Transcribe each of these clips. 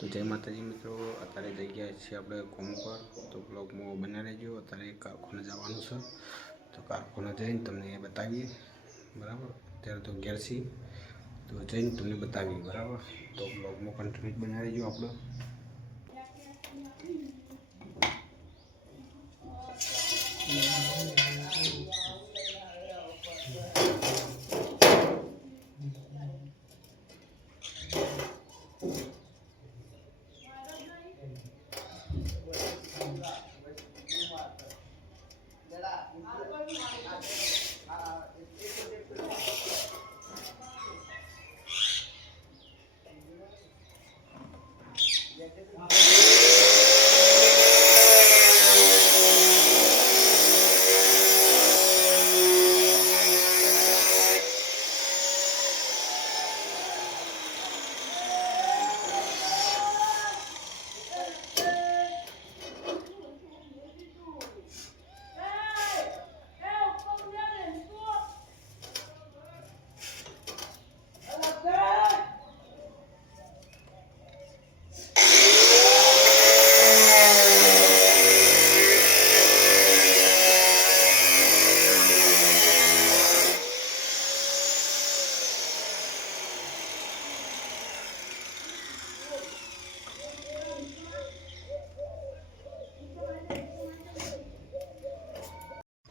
તો જય માતાજી મિત્રો, અત્યારે જઈ ગયા છીએ આપણે કોમ પર, તો બ્લોગમાં બના રહેજો। અત્યારે કારખાને જવાનું છે, તો કારખાને જઈને તમને એ બતાવીએ, બરાબર। અત્યારે તો ઘેર છીએ, તો જઈને તમને બતાવીએ, બરાબર। તો બ્લોગમાં કન્ટિન્યુ બના રહેજો આપણે।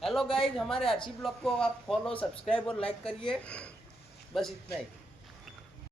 हेलो गाइज, हमारे आरसी ब्लॉग को आप फॉलो, सब्सक्राइब और लाइक करिए, बस इतना ही।